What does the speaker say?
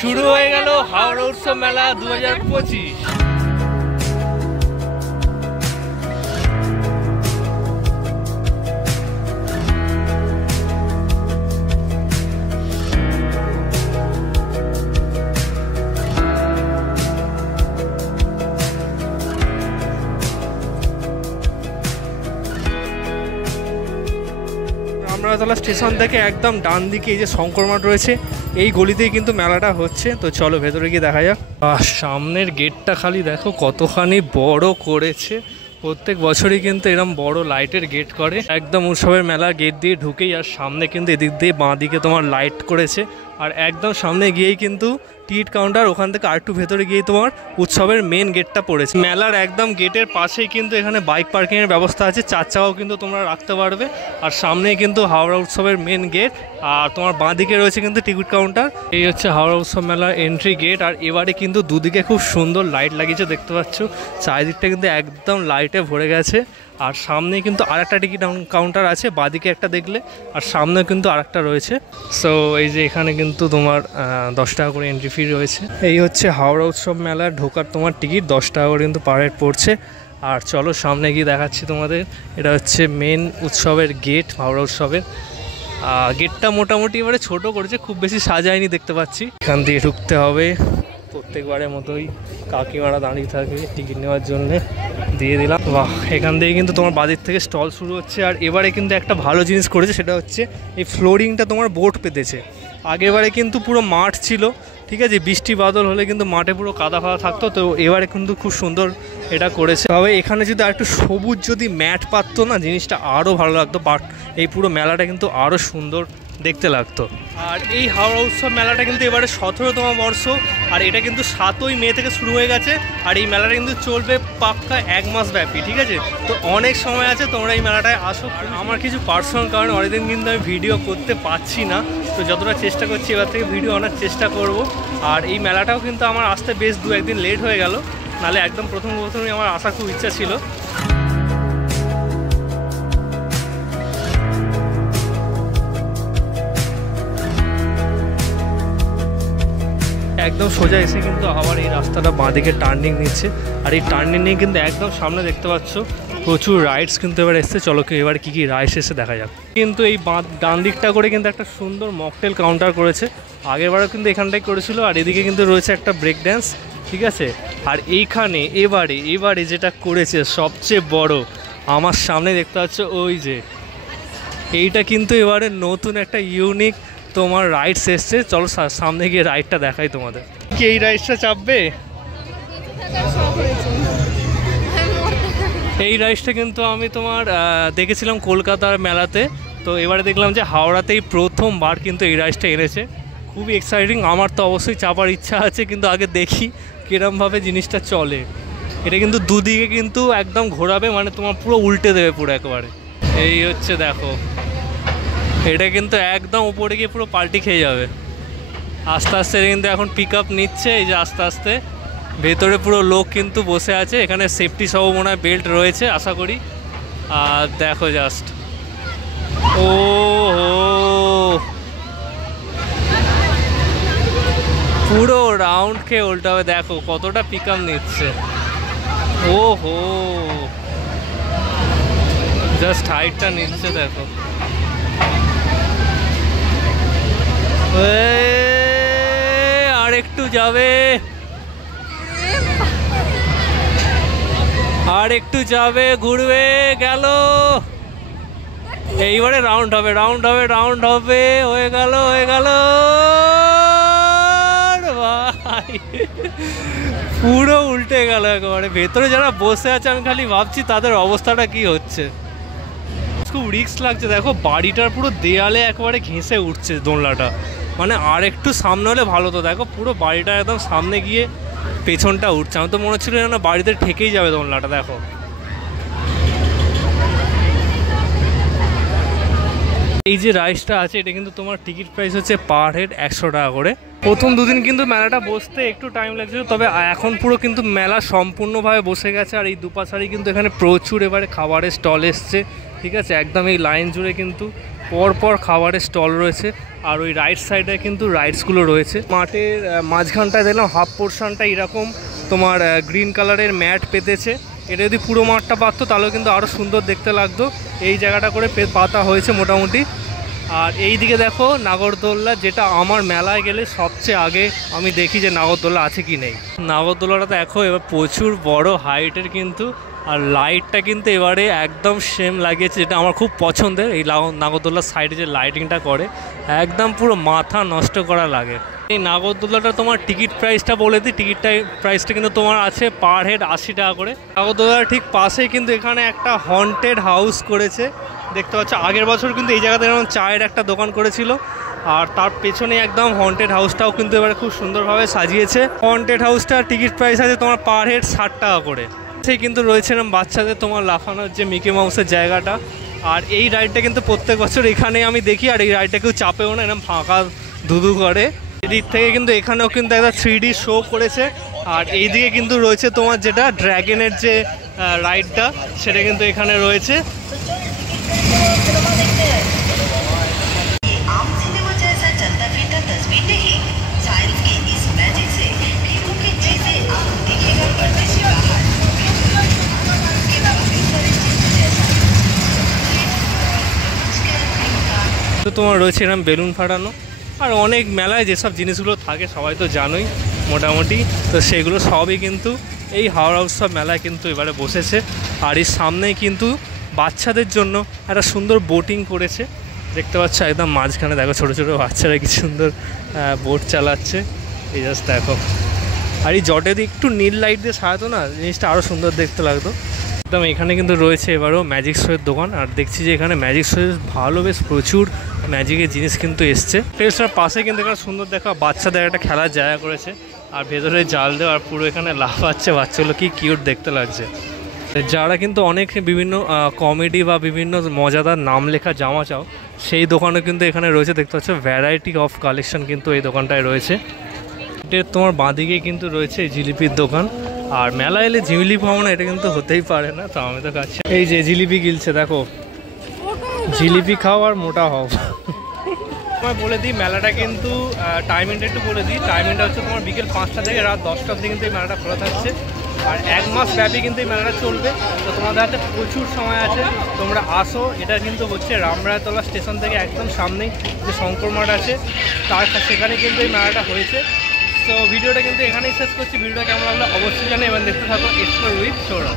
শুরু হয়ে গেল হাওড়া উৎসব মেলা 2025। আমরাতলা স্টেশন থেকে একদম ডান দিকে এই যে শঙ্কর মাঠ রয়েছে, এই গলিতেই কিন্তু মেলাটা হচ্ছে। তো চলো ভেতরে গিয়ে দেখা যাক। সামনের গেটটা খালি দেখো কতখানি বড় করেছে। প্রত্যেক বছরই কিন্তু এরকম বড় লাইটের গেট করে একদম উৎসবের মেলা গেট দিয়ে ঢুকেই। আর সামনে কিন্তু এদিক দিয়ে বাঁ দিকে তোমার লাইট করেছে। আর একদম সামনে গিয়েই কিন্তু টিকিট কাউন্টার, ওখান থেকে আরেকটু ভেতরে গিয়ে তোমার উৎসবের মেন গেটটা পড়েছে। মেলার একদম গেটের পাশেই কিন্তু এখানে বাইক পার্কিংয়ের ব্যবস্থা আছে, 4 চাকাও কিন্তু তোমরা রাখতে পারবে। আর সামনেই কিন্তু হাওড়া উৎসবের মেন গেট, আর তোমার বাঁ দিকে রয়েছে কিন্তু টিকিট কাউন্টার। এই হচ্ছে হাওড়া উৎসব মেলার এন্ট্রি গেট। আর এবারে কিন্তু দুদিকে খুব সুন্দর লাইট লাগিয়েছে, দেখতে পাচ্ছ চারিদিকটা কিন্তু একদম লাইটে ভরে গেছে। আর সামনে কিন্তু আরেকটা টিকিট কাউন্টার আছে, বাঁদিকে একটা দেখলে, আর সামনে কিন্তু আরেকটা রয়েছে। সো এই যে এখানে কিন্তু তোমার 10 টাকা করে এন্ট্রি ফি রয়েছে। এই হচ্ছে হাওড়া উৎসব মেলার ঢোকার তোমার টিকিট, 10 টাকা করে কিন্তু পার হেড পড়ছে। আর চলো সামনে গিয়ে দেখাচ্ছি তোমাদের। এটা হচ্ছে মেন উৎসবের গেট, হাওড়া উৎসবের গেটটা মোটামুটি এবারে ছোট করেছে, খুব বেশি সাজায়নি দেখতে পাচ্ছি। এখান দিয়ে ঢুকতে হবে প্রত্যেকবারের মতোই, কাকিমারা দাঁড়িয়ে থাকে টিকিট নেওয়ার জন্যে, দিয়ে দিলাম। বাহ, এখান থেকে কিন্তু তোমার বাদিক থেকে স্টল শুরু হচ্ছে। আর এবারে কিন্তু একটা ভালো জিনিস করেছে, সেটা হচ্ছে এই ফ্লোরিংটা তোমার বোর্ড পেতেছে। আগেরবারে কিন্তু পুরো মাঠ ছিল, ঠিক আছে, বৃষ্টি বাদল হলে কিন্তু মাঠে পুরো কাদা ফাদা থাকতো। তো এবারে কিন্তু খুব সুন্দর এটা করেছে। তবে এখানে যদি আরেকটু সবুজ যদি ম্যাট পাততো না, জিনিসটা আরও ভালো লাগতো। বাট এই পুরো মেলাটা কিন্তু আরও সুন্দর দেখতে লাগতো। আর এই হাওড়া উৎসব মেলাটা কিন্তু এবারে 17তম বর্ষ। আর এটা কিন্তু 7ই মে থেকে শুরু হয়ে গেছে। আর এই মেলাটা কিন্তু চলবে পাক্কা 1 মাস ব্যাপী, ঠিক আছে। তো অনেক সময় আছে, তোমরা এই মেলাটায় আসো। আমার কিছু পার্সোনাল কারণে অনেকদিন কিন্তু আমি ভিডিও করতে পারছি না, তো যতটা চেষ্টা করছি এবার থেকে ভিডিও আনার চেষ্টা করব। আর এই মেলাটাও কিন্তু আমার আসতে বেশ 2-1 দিন লেট হয়ে গেল, নাহলে একদম প্রথমে আমার আসার খুব ইচ্ছা ছিল। একদম সোজা এসে কিন্তু আবার এই রাস্তাটা বাঁদিকে টার্নিং নিচ্ছে। আর এই টার্নিং নিয়ে কিন্তু একদম সামনে দেখতে পাচ্ছ প্রচুর রাইডস কিন্তু এবার এসছে। চলো এবার কী কী রাইডস এসে দেখা যাক। কিন্তু এই ডান দিকটা করে কিন্তু একটা সুন্দর মকটেল কাউন্টার করেছে, আগেরবারও কিন্তু এখানটাই করেছিল। আর এদিকে কিন্তু রয়েছে একটা ব্রেক ড্যান্স, ঠিক আছে। আর এইখানে এবারে যেটা করেছে সবচেয়ে বড়, আমার সামনে দেখতে পাচ্ছ ওই যে, এইটা কিন্তু এবারে নতুন একটা ইউনিক তোমার রাইডস এসছে। চলো সামনে গিয়ে রাইডটা দেখাই তোমাদের। কি এই রাইডসটা চাপবে? এই রাইডসটা কিন্তু আমি তোমার দেখেছিলাম কলকাতার মেলাতে, তো এবারে দেখলাম যে হাওড়াতেই প্রথমবার কিন্তু এই রাইডসটা এনেছে। খুবই এক্সাইটিং, আমার তো অবশ্যই চাপার ইচ্ছা আছে, কিন্তু আগে দেখি কিরমভাবে জিনিসটা চলে। এটা কিন্তু দুদিকে কিন্তু একদম ঘোরাবে, মানে তোমার পুরো উল্টে দেবে পুরো একেবারে। এই হচ্ছে দেখো, এটা কিন্তু একদম উপরে গিয়ে পুরো পাল্টি খেয়ে যাবে। আস্তে আস্তে কিন্তু এখন পিক আপ নিচ্ছে, এই যে আস্তে আস্তে। ভেতরে পুরো লোক কিন্তু বসে আছে, এখানে সেফটি সহ মনে হয় বেল্ট রয়েছে আশা করি। আর দেখো জাস্ট, ও পুরো রাউন্ড খেয়ে উল্টাবে, দেখো কতটা পিক আপ নিচ্ছে। ও হো, জাস্ট হাইটটা নিচ্ছে দেখো। আর একটু যাবে, আর একটু যাবে, ঘুরবে, গেল। এইবারে রাউন্ড হবে, হয়ে গেল ভাই, পুরো উল্টে গেল একেবারে। ভেতরে যারা বসে আছে আমি খালি ভাবছি তাদের অবস্থাটা কি হচ্ছে। খুব রিস্ক লাগছে, দেখো বাড়িটার পুরো দেয়ালে একেবারে ঘেঁষে উঠছে দোলনাটা। মানে আর একটু সামনে হলে ভালো তো, দেখো পুরো বাড়িটা একদম সামনে গিয়ে পেছনটা উঠছে। আমার তো মনে হচ্ছিল না বাড়িতে ঠেকেই যাবে দোলনাটা। দেখো এই যে রাইডসটা আছে, এটা কিন্তু তোমার টিকিট প্রাইস হচ্ছে পার হেড 100 টাকা করে। প্রথম দুদিন কিন্তু মেলাটা বসতে একটু টাইম লাগছিল, তবে এখন পুরো কিন্তু মেলা সম্পূর্ণভাবে বসে গেছে। আর এই দুপাশারি কিন্তু এখানে প্রচুর এবারে খাবারের স্টল এসছে, ঠিক আছে। একদম এই লাইন জুড়ে কিন্তু পরপর খাবারের স্টল রয়েছে। আর ওই রাইট সাইডে কিন্তু রাইডসগুলো রয়েছে। মাঠের মাঝখানটায় দেখলাম হাফ পোর্শনটা এরকম তোমার গ্রিন কালারের ম্যাট পেতেছে। এটা যদি পুরো মাঠটা পারতো তাহলেও কিন্তু আরও সুন্দর দেখতে লাগতো। এই জায়গাটা করে পাতা হয়েছে মোটামুটি। আর এই দিকে দেখো নাগরদোল্লা, যেটা আমার মেলায় গেলে সবচেয়ে আগে আমি দেখি যে নাগরদোল্লা আছে কি নেই। নাগরদোল্লাটা দেখো এবার প্রচুর বড় হাইটের কিন্তু, আর লাইটটা কিন্তু এবারে একদম সেম লাগিয়েছে, যেটা আমার খুব পছন্দের। এই নাগরদোল্লার সাইডে যে লাইটিংটা করে একদম পুরো মাথা নষ্ট করা লাগে। এই নাগরদোল্লাটা তোমার টিকিট প্রাইসটা বলে দিই। প্রাইসটা কিন্তু তোমার আছে পার হেড 80 টাকা করে। নাগরদোল্লার ঠিক পাশেই কিন্তু এখানে একটা হন্টেড হাউস করেছে, দেখতে পাচ্ছ। আগের বছর কিন্তু এই জায়গাতে যেমন চায়ের একটা দোকান করেছিল, আর তার পেছনে একদম হন্টেড হাউসটাও কিন্তু এবারে খুব সুন্দরভাবে সাজিয়েছে। হন্টেড হাউসটার টিকিট প্রাইস আছে তোমার পার হেড 60 টাকা করে। সেই কিন্তু রয়েছে এরকম বাচ্চাদের তোমার লাফানোর যে মিকি মাউসের জায়গাটা। আর এই রাইডটা কিন্তু প্রত্যেক বছর এখানে আমি দেখি, আর এই রাইডটা কেউ চাপেও না, এরকম ফাঁকা ধুধু করে। এদিক থেকে কিন্তু এখানেও কিন্তু একটা 3D শো করেছে। আর এই দিকে কিন্তু রয়েছে তোমার যেটা ড্র্যাগনের যে রাইডটা, সেটা কিন্তু এখানে রয়েছে। তো তোমার রয়েছে এরকম বেলুন ফাটানো, আর অনেক মেলায় যেসব জিনিসগুলো থাকে সবাই তো জানোই মোটামুটি। তো সেগুলো সবই কিন্তু এই হাওড়া উৎসব মেলায় কিন্তু এবারে বসেছে। আর এর সামনেই কিন্তু বাচ্চাদের জন্য একটা সুন্দর বোটিং করেছে, দেখতে পাচ্ছ একদম মাঝখানে। দেখো ছোটো ছোটো বাচ্চারা কি সুন্দর বোট চালাচ্ছে, এই জাস্ট দেখো। আর এই জটে দিয়ে একটু নীল লাইট দিয়ে সাজাতো না, জিনিসটা আরও সুন্দর দেখতে লাগতো একদম। এখানে কিন্তু রয়েছে এবারও ম্যাজিক শোয়ের দোকান। আর দেখছি যে এখানে ম্যাজিক শোয়ের ভালো বেশ প্রচুর ম্যাজিকের জিনিস কিন্তু এসছে। ফেসটার পাশে কিন্তু এখানে সুন্দর দেখা বাচ্চাদের একটা খেলার জায়গা করেছে, আর ভেতরে জাল দেওয়া, আর পুরো এখানে লাফাচ্ছে বাচ্চাগুলো, কি কিউট দেখতে লাগছে। যারা কিন্তু অনেক বিভিন্ন কমেডি বা বিভিন্ন মজাদার নাম লেখা জামা চাও, সেই দোকানও কিন্তু এখানে রয়েছে, দেখতে পাচ্ছ। ভ্যারাইটি অফ কালেকশন কিন্তু এই দোকানটায় রয়েছে। তোমার বাঁদিকে কিন্তু রয়েছে জিলিপির দোকান। আর মেলা এলে জিলিপি পাবো না এটা কিন্তু হতেই পারে না, তো আমি তো খাচ্ছি। এই যে জিলিপি গিলছে দেখো, জিলিপি খাও আর মোটা হও। তোমায় বলে দিই মেলাটা কিন্তু টাইমিংটা একটু বলে দিই। টাইমিংটা হচ্ছে তোমার বিকেল 5টা থেকে রাত 10টা অবধি কিন্তু এই মেলাটা খোলা থাকছে। আর 1 মাস ব্যাপী কিন্তু এই মেলাটা চলবে। তো তোমাদের হাতে প্রচুর সময় আছে, তোমরা আসো। এটা কিন্তু হচ্ছে রামরায়তলা স্টেশন থেকে একদম সামনেই যে শঙ্কর মাঠ আছে, সেখানে কিন্তু এই মেলাটা হয়েছে। তো ভিডিওটা কিন্তু এখানেই শেষ করছি। ভিডিওটা কেমন লাগলো অবশ্যই জানাই, এবার দেখতে থাকো এক্সপ্লোর উইথ সৌরভ।